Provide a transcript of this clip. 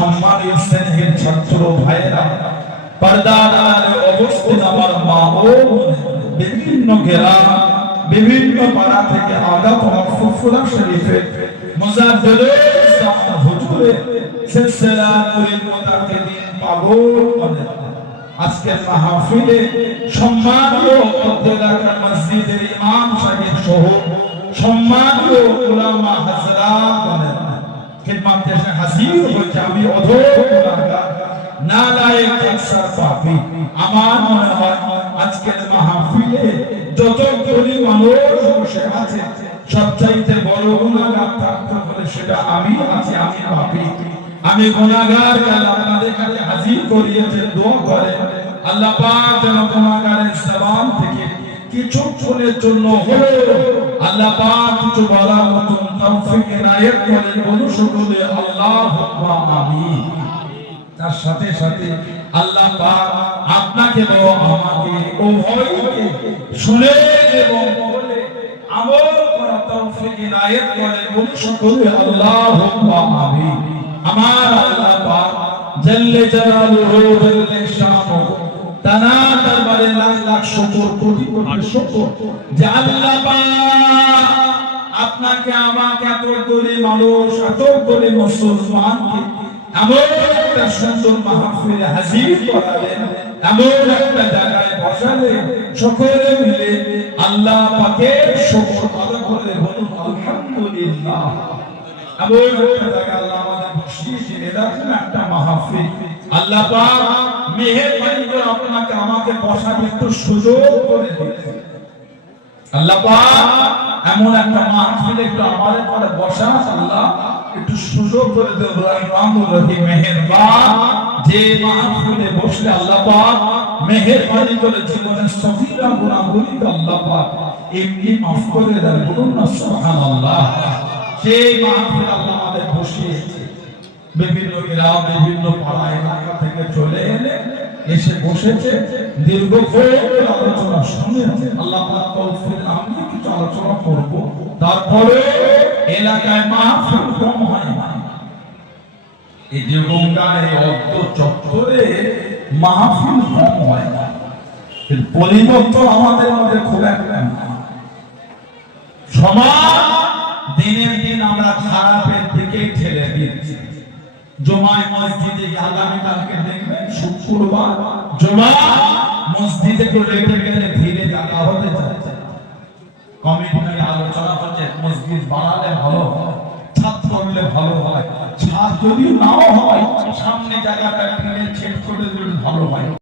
সম্মানীয় স্নেহের ছাত্র পর্দার অবস্থিত আমার মা ও বিভিন্ন বিভিন্ন পাড়া থেকে আগত শরীফে হুজুরে মাহফিলে সম্মানীয় মসজিদের ইমাম সাহেব সহ সম্মানীয় খিদমত এসে হাজির হয়েছে আমি অধর গুনাহগার নালায়েক আকসার পাপী আমার মনে হয় আজকের মাহফিলে যত গরিব মানুষ বসে আছে সবচাইতে বড় গুনাহগার থাকতে হলে সেটা আমি আছি আমি পাপী। আমি গুনাহগার আল্লাহ আপনাদের কাছে হাজির করিয়েছেন দোয়া করে আল্লাহ পাক যেন গুনাহগারের জবান থেকে কিছু ক্ষণের জন্য হলেও আল্লাহ পাক কিছু বলার মতন তৌফিক এনায়েত করেন বলু সকলে আল্লাহুম্মা আমিন। তার সাথে সাথে আল্লাহ পাক আপনাকে ও আমাকে উভয়কে শুনে এবং বলে আমল করা তৌফিক এনায়েত করেন বলু সকলে আল্লাহুম্মা আমিন। আমার আল্লাহ পাক জল্লে জালালুহু জল্লে শানুহু তানা দরবারে লাখ লাখ শুকর কোটি শুকর যে আল্লাহ পাক আপনাকে আমাকে এত করে মানুষ, এত করে মুসলমানকে এমন একটা সুন্দর মাহফিলে হাজির করালেন, এমন একটা জায়গায় বসালেন, সকলে মিলে আল্লাহ পাকের শুকর আদা করে আলহামদুলিল্লাহ। এমন একটা জায়গা আল্লাহ আমাদের বসিয়েছে এরকম একটা মাহফিল। আল্লাহ পাক আপনাকে আমাকে বসার একটু সুযোগ করে আল্লাহ এমন একটা মাহফিলে একটু আমাদের পরে বসা আল্লাহ একটু সুযোগ করে রহমানুর রহিম যে মাহফিলে বসলে আল্লাহ পাক করে জীবনের সফিরা গুনাহগুলি আল্লাহ পাক এমনি মাফ করে দেন বলুন না, সুবহানাল্লাহ। সেই মাহফিল আল্লাহ আমাদের বসিয়েছে। বিভিন্ন গ্রাম, বিভিন্ন পাড়া, এলাকা থেকে চলে এলে এসে বসেছে দীর্ঘক্ষণ আলোচনা শুনেছে আল্লাহ তৌফিক আমি কিছু আলোচনা করব। তারপরে এলাকায় মাহফিল কম হয় এই যে গঙ্গার এই অর্ধ চত্বরে মাহফিল কম হয় না। পরিবর্তন আমাদের মধ্যে খুব একটা সমাজ দিনের দিন আমরা খারাপের দিকে ঠেলে দিচ্ছি। জমায় মসজিদে আগামী কালকে দেখবেন শুক্রবার জমা মসজিদে রেখে গেলে ধীরে জায়গা হতে কমিটি আলোচনা হচ্ছে, মসজিদ বাড়ালে ভালো ছাদ করলে ভালো হয় ছাদ যদি নাও হয়, সামনে জায়গাটা ছেদ করে দিলে ভালো হয়।